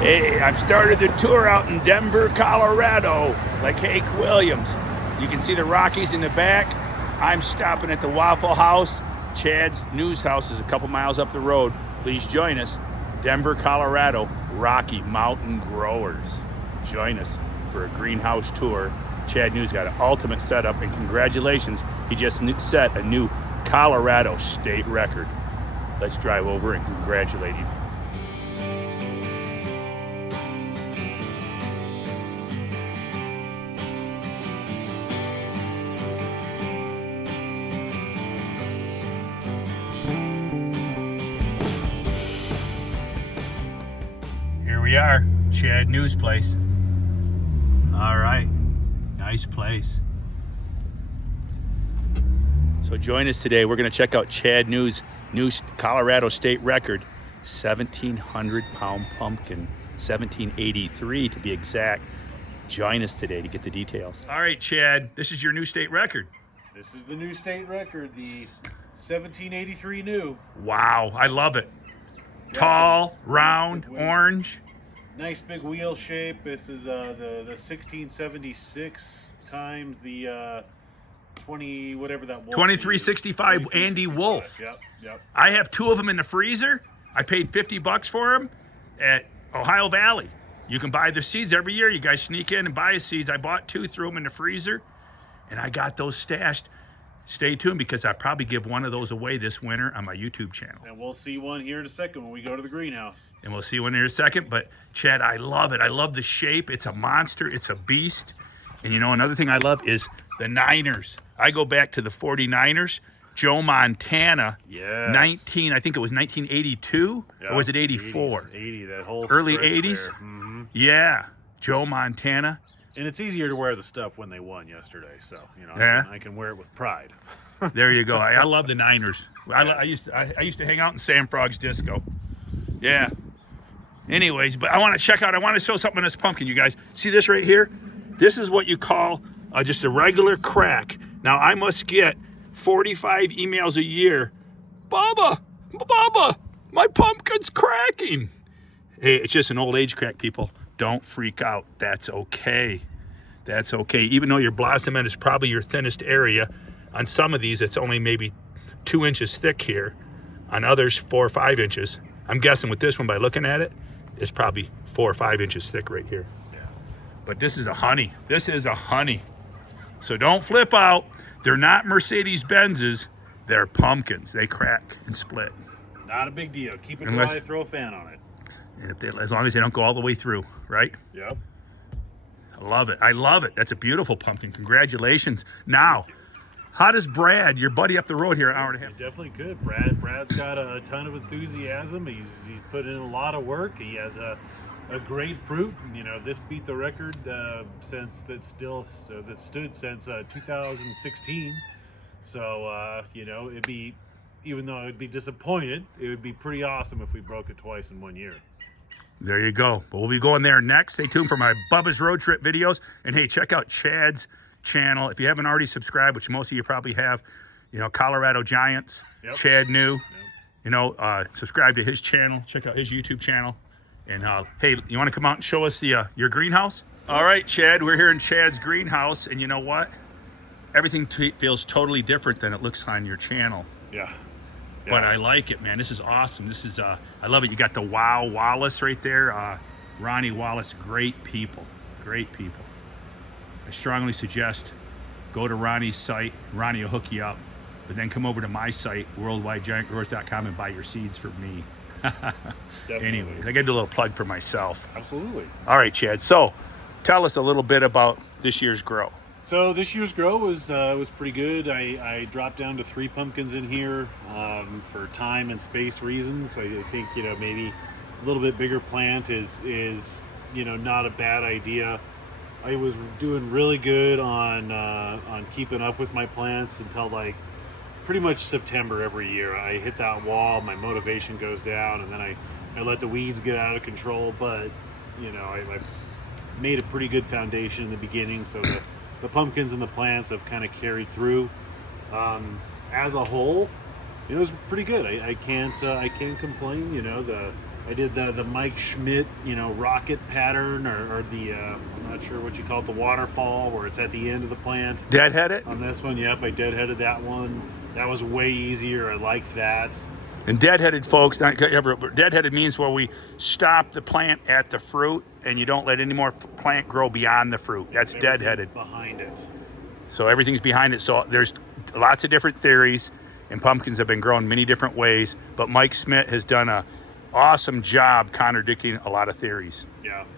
Hey, I've started the tour out in Denver, Colorado, like Hank Williams. You can see the Rockies in the back. I'm stopping at the Waffle House. Chad's News House is a couple miles up the road. Please join us. Denver, Colorado, Rocky Mountain Growers. Join us for a greenhouse tour. Chad News got an ultimate setup, and congratulations, he just set a new Colorado state record. Let's drive over and congratulate him. Here we are, Chad News Place. All right, nice place. So join us today. We're gonna check out Chad News' new Colorado state record, 1,700 pound pumpkin, 1783 to be exact. Join us today to get the details. All right, Chad, this is your new state record. This is the new state record, the 1783 new. Wow, I love it. Tall, round, orange. Nice big wheel shape. This is the 1676 times the 20 whatever that was. 2365 Andy Wolf. Yep. I have two of them in the freezer. I paid $50 for them at Ohio Valley. You can buy the seeds every year. You guys sneak in and buy seeds. I bought two, threw them in the freezer, and I got those stashed. Stay tuned because I'll probably give one of those away this winter on my YouTube channel. And we'll see one here in a second when we go to the greenhouse. And we'll see one here in a second. But Chad, I love it. I love the shape. It's a monster. It's a beast. And you know, another thing I love is the Niners. I go back to the 49ers. Joe Montana, yes. I think it was 1982, or was it 84? 80, that whole early 80s? Mm-hmm. Yeah, Joe Montana. And it's easier to wear the stuff when they won yesterday, so you know Yeah. I can wear it with pride. There you go. I love the Niners. I used to hang out in Sam Frog's disco. Yeah. Anyways, but I want to check out. I want to show something in this pumpkin, you guys. See this right here? This is what you call just a regular crack. Now I must get 45 emails a year. Bubba, my pumpkin's cracking. Hey, it's just an old age crack, people. Don't freak out. That's okay. That's okay. Even though your blossom end is probably your thinnest area, on some of these it's only maybe 2 inches thick here. On others, 4 or 5 inches. I'm guessing with this one, by looking at it, it's probably 4 or 5 inches thick right here. Yeah. But this is a honey. This is a honey. So don't flip out. They're not Mercedes-Benzes. They're pumpkins. They crack and split. Not a big deal. Keep it dry, throw a fan on it. And as long as they don't go all the way through, right? Yep. I love it. I love it. That's a beautiful pumpkin. Congratulations. Now, how does Brad, your buddy up the road here, an hour and a half? He definitely could. Brad's got a ton of enthusiasm. He's put in a lot of work. He has a great fruit. You know, this beat the record since 2016. So you know, it'd be, even though it'd be disappointed, it would be pretty awesome if we broke it twice in 1 year. There you go. But we'll be going there next. Stay tuned for my Bubba's Road Trip videos. And hey, check out Chad's channel. If you haven't already subscribed, which most of you probably have, you know, Colorado Giants, Yep. Chad New, Yep. you know, subscribe to his channel. Check out his YouTube channel. And hey, you want to come out and show us the your greenhouse? All right, Chad, we're here in Chad's greenhouse. And you know what? Everything feels totally different than it looks on your channel. Yeah. But I like it, man. This is awesome. This is, I love it. You got the Wow Wallace right there. Ronnie Wallace, great people. Great people. I strongly suggest go to Ronnie's site. Ronnie will hook you up. But then come over to my site, worldwidegiantgrowers.com, and buy your seeds for me. Anyways, I got to do a little plug for myself. Absolutely. All right, Chad. So tell us a little bit about this year's grow. So this year's grow was pretty good. I dropped down to 3 pumpkins in here for time and space reasons. I think, you know, maybe a little bit bigger plant is you know, not a bad idea. I was doing really good on keeping up with my plants until like pretty much September every year. I hit that wall, my motivation goes down, and then I let the weeds get out of control. But you know, I've made a pretty good foundation in the beginning, so the pumpkins and the plants have kind of carried through. As a whole, it was pretty good. I can't complain. You know, I did the Mike Schmidt, rocket pattern, or the I'm not sure what you call it, the waterfall where it's at the end of the plant. Deadhead it? On this one, yep, I deadheaded that one. That was way easier. I liked that. And deadheaded, folks, deadheaded means where we stop the plant at the fruit and you don't let any more plant grow beyond the fruit. That's deadheaded. Behind it. So everything's behind it. So there's lots of different theories, and pumpkins have been grown many different ways. But Mike Schmidt has done a awesome job contradicting a lot of theories.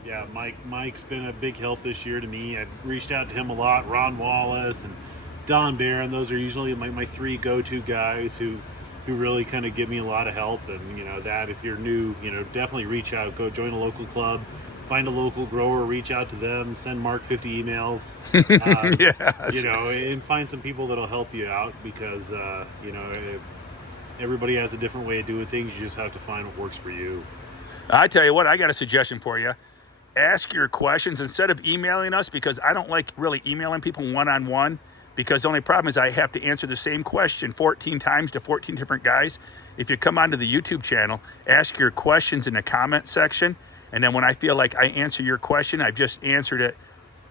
Yeah. Mike's been a big help this year to me. I've reached out to him a lot. Ron Wallace and Don Barron. Those are usually my three go-to guys who really kind of give me a lot of help. And that if you're new, definitely reach out. Go join a local club. Find a local grower, reach out to them, send Mark 50 emails, Yes. And find some people that'll help you out because, everybody has a different way of doing things. You just have to find what works for you. I tell you what, I got a suggestion for you. Ask your questions instead of emailing us, because I don't like really emailing people one-on-one, because the only problem is I have to answer the same question 14 times to 14 different guys. If you come onto the YouTube channel, ask your questions in the comment section, and then when I feel like I answer your question, I've just answered it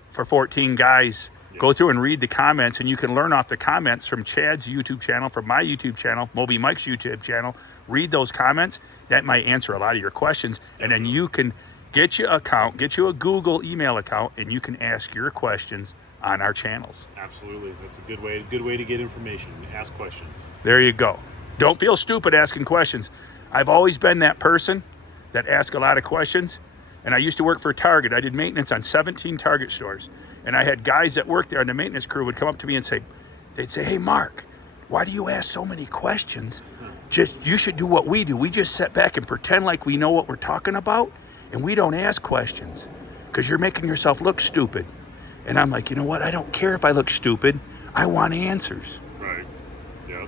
for 14 guys. Go through and read the comments, and you can learn off the comments from Chad's YouTube channel, from my YouTube channel, Moby Mike's YouTube channel. Read those comments. That might answer a lot of your questions. And then you can get you a Google email account, and you can ask your questions on our channels. Absolutely. That's a good way to get information. Ask questions. There you go. Don't feel stupid asking questions. I've always been that person that asks a lot of questions. And I used to work for Target. I did maintenance on 17 Target stores. And I had guys that worked there, and the maintenance crew would come up to me and they'd say, "Hey, Mark, why do you ask so many questions? You should do what we do. We just sit back and pretend like we know what we're talking about, and we don't ask questions because you're making yourself look stupid." And I'm like, you know what? I don't care if I look stupid. I want answers. Right. Yep.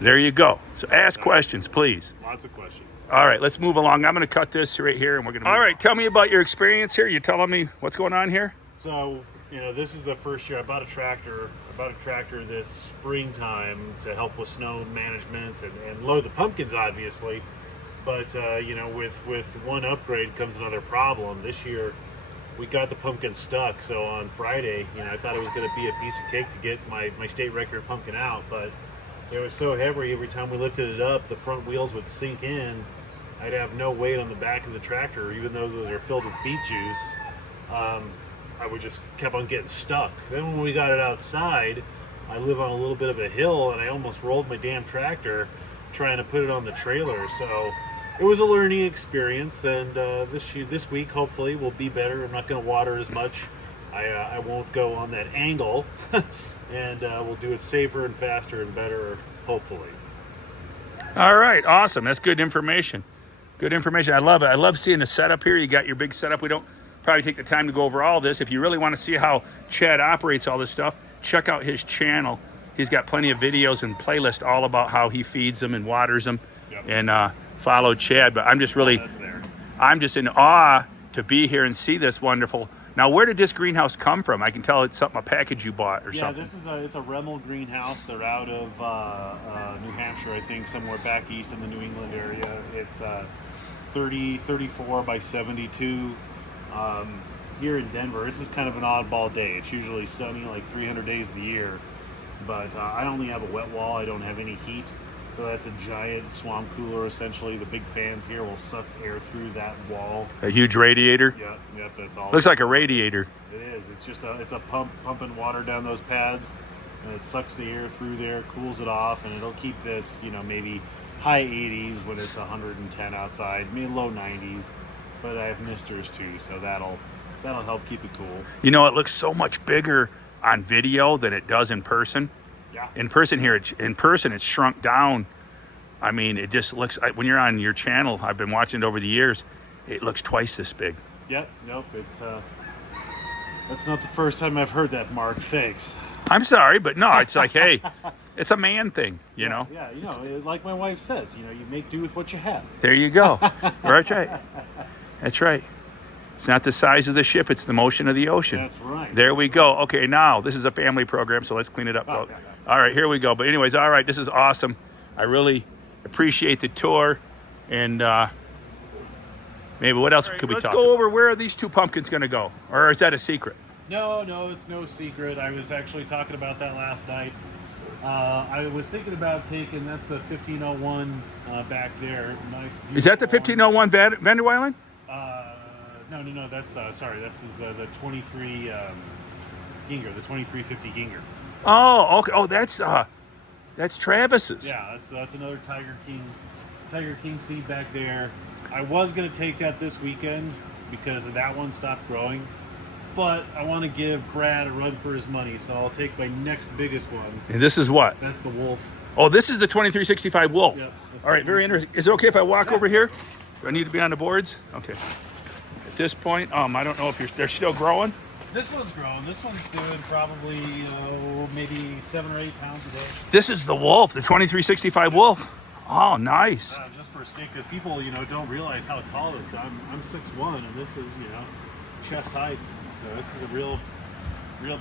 There you go. So ask questions, please. Lots of questions. All right, let's move along. I'm going to cut this right here, and we're going to. All right, tell me about your experience here. You telling me what's going on here? So, this is the first year I bought a tractor. This springtime to help with snow management and load the pumpkins, obviously. But, with one upgrade comes another problem. This year, we got the pumpkin stuck. So on Friday, I thought it was going to be a piece of cake to get my state record pumpkin out. But it was so heavy, every time we lifted it up, the front wheels would sink in. I'd have no weight on the back of the tractor, even though those are filled with beet juice. I would just kept on getting stuck. Then when we got it outside, I live on a little bit of a hill, and I almost rolled my damn tractor trying to put it on the trailer. So it was a learning experience, and this week hopefully will be better. I'm not going to water as much. I won't go on that angle, and we'll do it safer and faster and better, hopefully. All right, awesome. That's good information. Good information. I love it. I love seeing the setup here. You got your big setup. We don't probably take the time to go over all this. If you really want to see how Chad operates all this stuff, check out his channel. He's got plenty of videos and playlists all about how he feeds them and waters them. Yep. And follow Chad. But I'm just really, I'm just in awe to be here and see this wonderful. Now, where did this greenhouse come from? I can tell it's a package you bought or something. Yeah, it's a Remmel greenhouse. They're out of New Hampshire, I think, somewhere back east in the New England area. It's 34 by 72. Here in Denver, this is kind of an oddball day. It's usually sunny like 300 days of the year, but I only have a wet wall. I don't have any heat, so that's a giant swamp cooler. Essentially, the big fans here will suck air through that wall. A huge radiator. Yep, that's all. Looks like a radiator. It is. It's just a pump pumping water down those pads, and it sucks the air through there, cools it off, and it'll keep this, maybe high 80s when it's 110 outside, maybe low 90s. But I have misters too, so that'll help keep it cool. It looks so much bigger on video than it does in person. Yeah. In person it's shrunk down. I mean, it just looks, when you're on your channel, I've been watching it over the years, it looks twice this big. Yep. Nope. That's not the first time I've heard that, Mark. Thanks. I'm sorry, but no, it's like, hey, it's a man thing, you know? Yeah, like my wife says, you make do with what you have. There you go. That's right. That's right. It's not the size of the ship, it's the motion of the ocean. That's right. There we go. Okay, now, this is a family program, so let's clean it up. All right, here we go. But anyways, all right, this is awesome. I really appreciate the tour, and Maybe what else All right, could we let's talk go about? Over where are these two pumpkins going to go? Or is that a secret? No, it's no secret. I was actually talking about that last night. I was thinking about taking, that's the 1501 back there. Nice. Is that the beautiful one. 1501 Vanderweilen? No. That's the 23 Ginger, the 2350 Ginger. Oh, okay. Oh, that's Travis's. Yeah, that's another Tiger King seed back there. I was gonna take that this weekend because that one stopped growing, but I want to give Brad a run for his money, so I'll take my next biggest one. And this is what? That's the Wolf. Oh, this is the 2365 Wolf. Yep, All right, very interesting. Is it okay if I walk over here? Do I need to be on the boards? Okay. At this point, I don't know if they're still growing. This one's grown. This one's doing probably maybe 7 or 8 pounds a day. This is the Wolf, the 2365 Wolf. Oh, nice. Just for stake, because people, don't realize how tall this is. I'm 6'1", and this is, chest height. So this is a real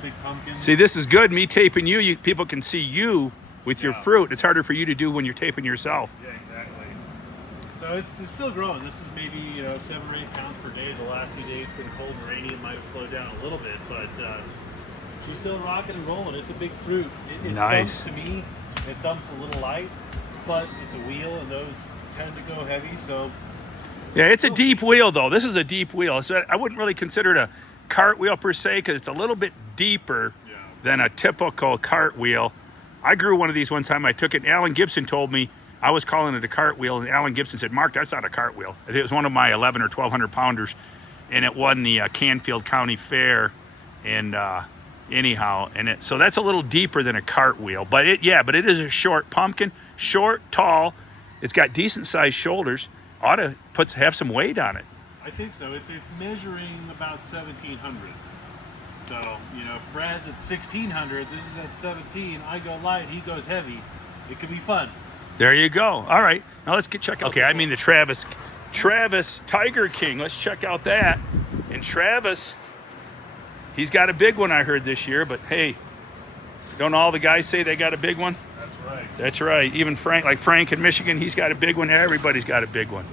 big pumpkin. See, this is good. Me taping you, people can see you with your fruit. It's harder for you to do when you're taping yourself. Yeah, exactly. So it's still growing. This is maybe 7 or 8 pounds per day. The last few days it's been cold and rainy. It might have slowed down a little bit, but she's still rocking and rolling. It's a big fruit. It Nice. thumps to me. It thumps a little light, but it's a wheel, and those tend to go heavy. So Yeah, it's a deep wheel, though. This is a deep wheel. So I wouldn't really consider it a cartwheel per se, because it's a little bit deeper than a typical cartwheel. I grew one of these one time. I took it, and Alan Gibson told me I was calling it a cartwheel, and Alan Gibson said, "Mark, that's not a cartwheel." It was one of my 11 or 1200 pounders, and it won the Canfield County Fair. And anyhow, so that's a little deeper than a cartwheel, but it is a short pumpkin, short, tall. It's got decent sized shoulders. Ought to have some weight on it. I think so. It's measuring about 1,700. So, if Brad's at 1,600, this is at 17, I go light, he goes heavy. It could be fun. There you go. All right. Now let's check out. Okay, I mean the Travis Tiger King. Let's check out that. And Travis, he's got a big one, I heard, this year. But hey, don't all the guys say they got a big one? That's right. That's right. Even Frank in Michigan, he's got a big one. Everybody's got a big one.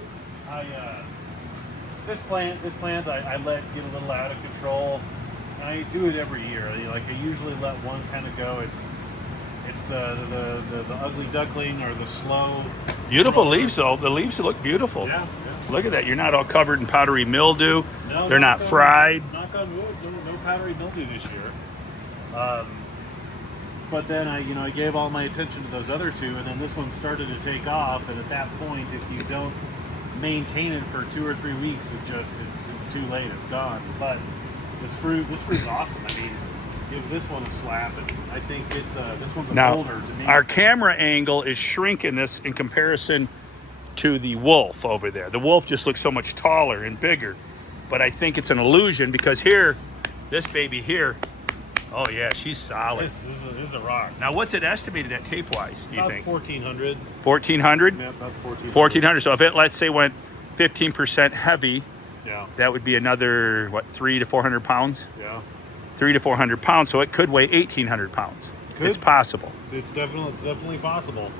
This plant I let get a little out of control. I do it every year. I usually let one kind of go. It's the ugly duckling, or the slow. Beautiful leaves, though. The leaves look beautiful. Yeah. Look at that. You're not all covered in powdery mildew. No, they're not fried. Knock on wood. No powdery mildew this year. But then I gave all my attention to those other two, and then this one started to take off. And at that point, if you don't maintain it for 2 or 3 weeks, it's too late. It's gone. But this fruit's awesome. I mean, give this one a slap, and I think this one's a boulder to me. Our camera angle is shrinking this in comparison to the Wolf over there. The Wolf just looks so much taller and bigger, but I think it's an illusion, because here, this baby here, oh yeah, she's solid. This is a rock. Now, what's it estimated at tape-wise, do you think? 1,400. 1,400? Yeah, about 1,400. 1,400. So if it, let's say, went 15% heavy, Yeah. that would be another, 300 to 400 pounds? Yeah. 300 to 400 pounds, so it could weigh 1,800 pounds. Could. It's possible. It's definitely possible.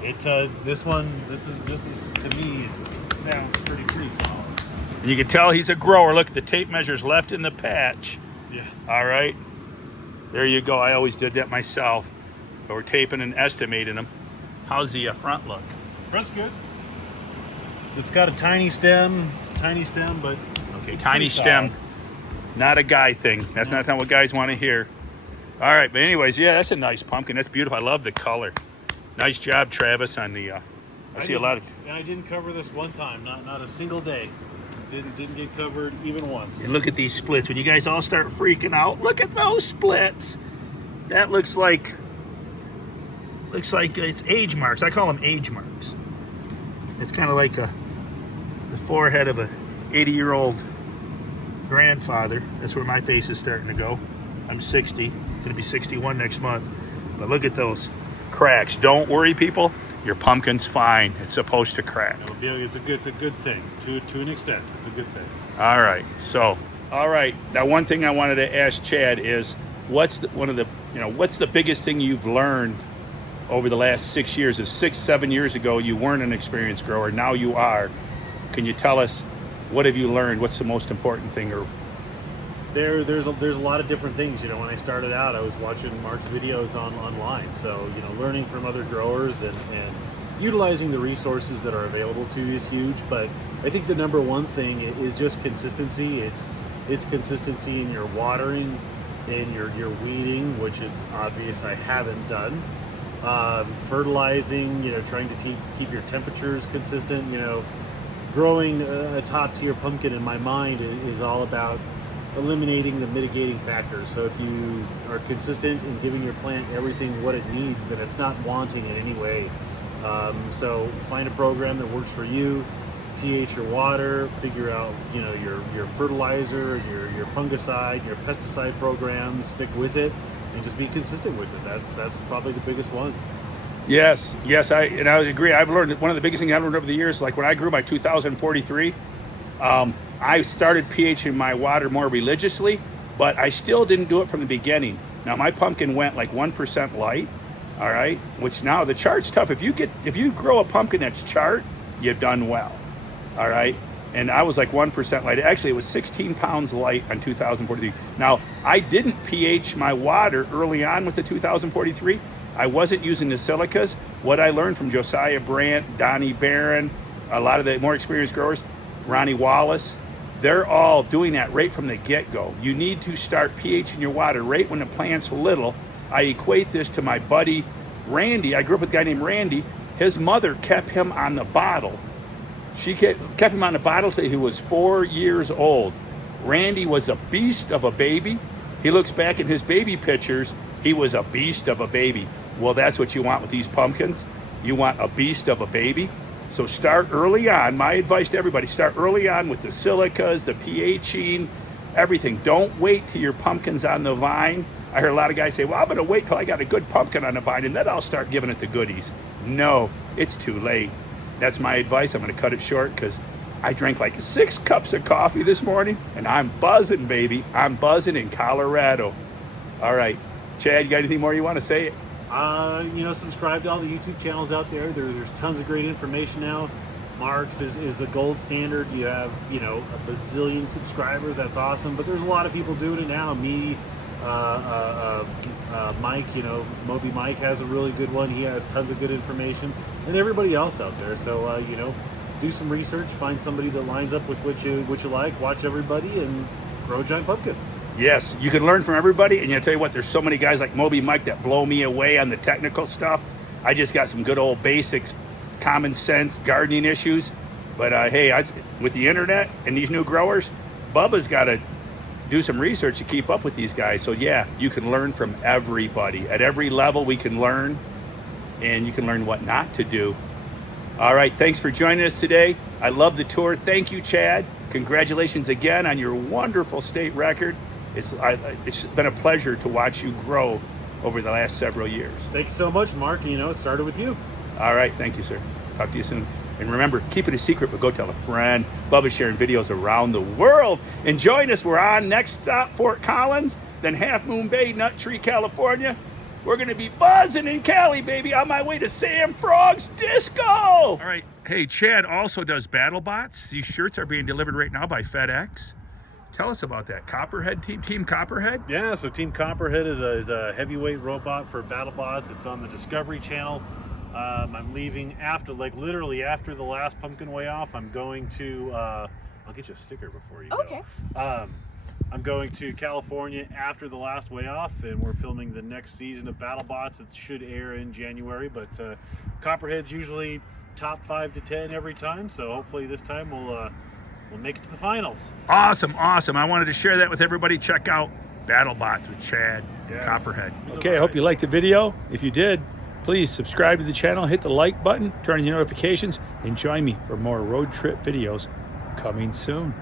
This is to me, it sounds pretty solid. And you can tell he's a grower. Look, the tape measure's left in the patch. Yeah. All right. There you go. I always did that myself. But we're taping and estimating them. How's the front look? Front's good. It's got a tiny stem, but Okay, tiny stem. Not a guy thing. That's not what guys want to hear. All right, but anyways, yeah, that's a nice pumpkin. That's beautiful. I love the color. Nice job, Travis, on the. I see a lot of. And I didn't cover this one time. Not a single day. Didn't get covered even once. And look at these splits. When you guys all start freaking out, look at those splits. That looks like it's age marks. I call them age marks. It's kind of like the forehead of a 80-year-old grandfather. That's where my face is starting to go. I'm 60. Going to be 61 next month. But look at those cracks. Don't worry, people. Your pumpkin's fine. It's supposed to crack. It's a good thing. To an extent, it's a good thing. All right. Now, one thing I wanted to ask Chad is, what's the biggest thing you've learned over the last 6 years? Is 6, 7 years ago you weren't an experienced grower. Now you are. Can you tell us what have you learned? What's the most important thing? Or There's a lot of different things. You know, when I started out, I was watching Mark's videos online. So, you know, learning from other growers and utilizing the resources that are available to you is huge. But I think the number one thing is just consistency. It's consistency in your watering, in your weeding, which it's obvious I haven't done. Fertilizing, you know, trying to keep your temperatures consistent. You know, growing a top tier pumpkin in my mind is all about eliminating the mitigating factors. So if you are consistent in giving your plant everything what it needs, then it's not wanting in any way. So find a program that works for you, pH your water, figure out, you know, your fertilizer, your fungicide, your pesticide programs, stick with it, and just be consistent with it. That's probably the biggest one. yes, I agree. I've learned one of the biggest things I've learned over the years. Like when I grew my 2043, I started pHing my water more religiously, but I still didn't do it from the beginning. Now my pumpkin went like 1% light, all right, which now the chart's tough. If you grow a pumpkin that's chart, you've done well, all right. And I was like 1% light. Actually, it was 16 pounds light on 2043. Now I didn't pH my water early on with the 2043. I wasn't using the silicas. What I learned from Josiah Brandt, Donnie Barron, a lot of the more experienced growers, Ronnie Wallace, they're all doing that right from the get-go. You need to start pHing your water right when the plant's little. I equate this to my buddy Randy. I grew up with a guy named Randy. His mother kept him on the bottle. She kept him on the bottle till he was 4 years old. Randy was a beast of a baby. He looks back at his baby pictures, he was a beast of a baby. Well, that's what you want with these pumpkins. You want a beast of a baby. So start early on. My advice to everybody, start early on with the silicas, the pHing, everything. Don't wait till your pumpkin's on the vine. I heard a lot of guys say, well, I'm going to wait till I got a good pumpkin on the vine and then I'll start giving it the goodies. No, it's too late. That's my advice. I'm going to cut it short because I drank like 6 cups of coffee this morning and I'm buzzing, baby. I'm buzzing in Colorado. All right. Chad, you got anything more you want to say? You know, subscribe to all the YouTube channels out there. There's tons of great information now. Mark's is the gold standard. You have, you know, a bazillion subscribers. That's awesome. But there's a lot of people doing it now. Me, Mike, you know, Moby Mike has a really good one. He has tons of good information, and everybody else out there. So, you know, do some research, find somebody that lines up with what you like, watch everybody, and grow a giant pumpkin. Yes, you can learn from everybody, and I'll tell you what, there's so many guys like Moby Mike that blow me away on the technical stuff. I just got some good old basics, common sense gardening issues. But hey, with the internet and these new growers, Bubba's got to do some research to keep up with these guys. So yeah, you can learn from everybody. At every level we can learn, and you can learn what not to do. All right, thanks for joining us today. I love the tour. Thank you, Chad. Congratulations again on your wonderful state record. It's been a pleasure to watch you grow over the last several years. Thank you so much, Mark. You know, it started with you. All right, thank you, sir. Talk to you soon. And remember, keep it a secret, but go tell a friend. Bubba's sharing videos around the world. And join us. We're on next stop, Fort Collins, then Half Moon Bay, Nut Tree, California. We're going to be buzzing in Cali, baby, on my way to Sam Frog's Disco. All right. Hey, Chad also does battle bots. These shirts are being delivered right now by FedEx. Tell us about that. Copperhead Team Copperhead? Yeah, so Team Copperhead is a heavyweight robot for BattleBots. It's on the Discovery Channel. I'm leaving literally after the last Pumpkin Way Off. I'm going to, I'll get you a sticker before you go. Okay. I'm going to California after the last Way Off, and we're filming the next season of BattleBots. It should air in January, but Copperhead's usually top 5 to 10 every time, so hopefully this time we'll make it to the finals. Awesome. I wanted to share that with everybody. Check out BattleBots with Chad Copperhead. Okay, I hope you liked the video. If you did, please subscribe to the channel, hit the like button, turn on your notifications, and join me for more road trip videos coming soon.